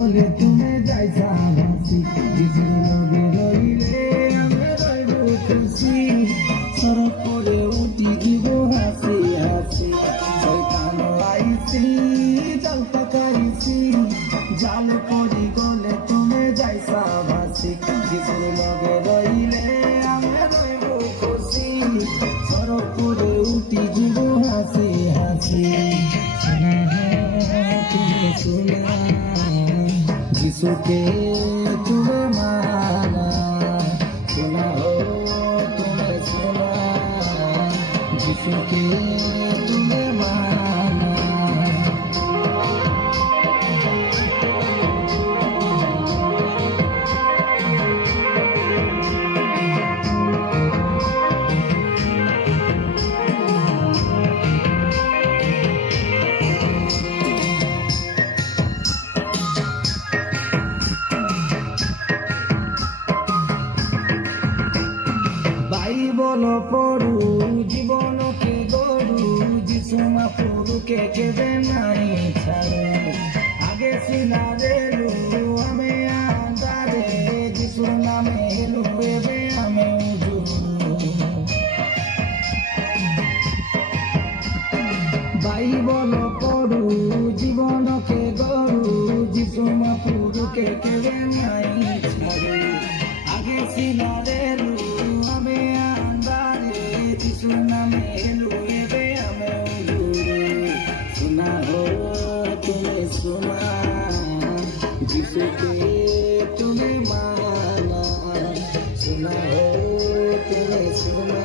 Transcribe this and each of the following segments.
তুমি যাইছা হাসি কিছুর লগে রইলে আমি রইব খুশি সরব করে উঠি দিব হাসি হাসি শয়তান আইছি জল পাকাইছি জাল করি গলে তুমি যাইছা হাসি কিছুর লগে রইলে আমি রইব খুশি সরব করে উঠি দিব হাসি হাসি তুমি শোনা जिसु के तुम्हें माना सुना हो तुम्हें सुना जिसु के तुम्हें माना বাইবল পড়ু জীবনকে গড়ু যিশু মাপুরুকে কেবে নাই ছাড়ু আগে সিনা রেলু আমি আন্দারে যিশুর নামে এলু এবে আমি বাইবল পড়ু জীবনকে গড়ু যিশু মাপুরুকে কেবে নাই ছাড়ু আগে সিনা রেলু सुना मेलू एबे हमें उजुरे सुना हो तुम्हें सुना जिसु के तुम्हें माना सुना हो तुम्हें सुना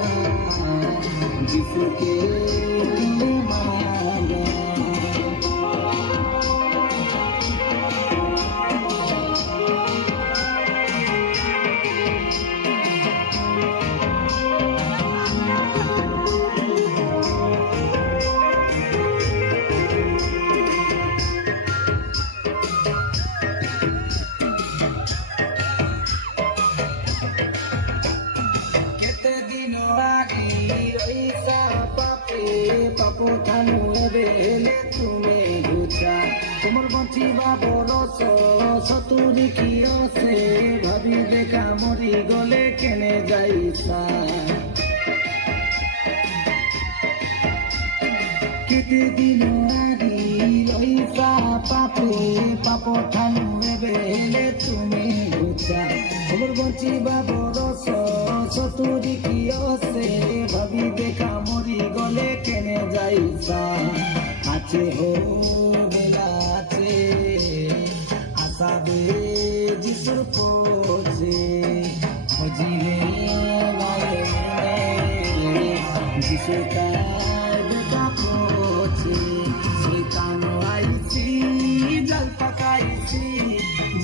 जिसु के तुम्हें माना পাপো থানু এবে হেলে তুমি বুঝা তোমার বঞ্চিবা বরস সতুরি কি আছে ভাবি দেখা মরি গলে কেনে যাইছা কেতে দিন আদি রইসা পাপে পাপো থানু এবে হেলে তুমি বুঝা তোমার বঞ্চিবা বরস সতুরি কি আছে ভাবি দেখা মরি গলে কেনে যাইছা আছে হো বেলা আছে আসাবে যিশুর পথে খজিবে গায়ে যিশু তার দেখা পথে শয়তান আইছি জল পাকাইছি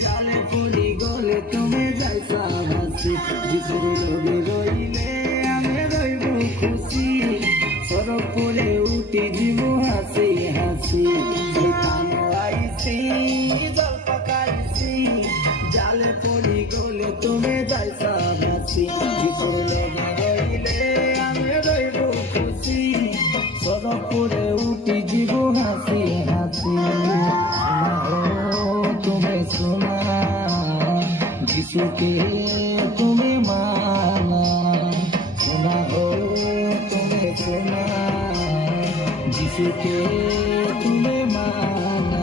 জালে পড়ি গলে তুমি যাইছা হাসি যিশুর লগে রইলে আমি রইব খুশি সরব করে উঠি দিব হাসি হাসি শয়তান আইছি জল পাকাইছি জালে পড়ি গলে তুমি যাইছা হাসি যিশুর লগে রইলে আমি রইব খুশি সরব করে উঠি দিব হাসি হাসি শোনা ও তুমি শোনা যিশু के तुम्हें माना सुना हो तुम्हें सुना যিশু के तुम्हें माना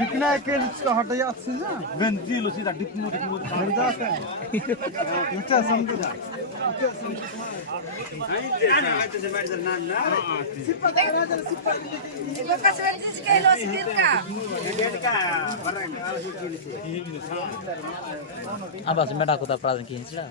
दिखना है कि इसका हट या अच्छी ना गंजी लो सीधा डिकमो हट जाता है अच्छा समझ जा Abang sebenarnya aku tak pernah kincir lah.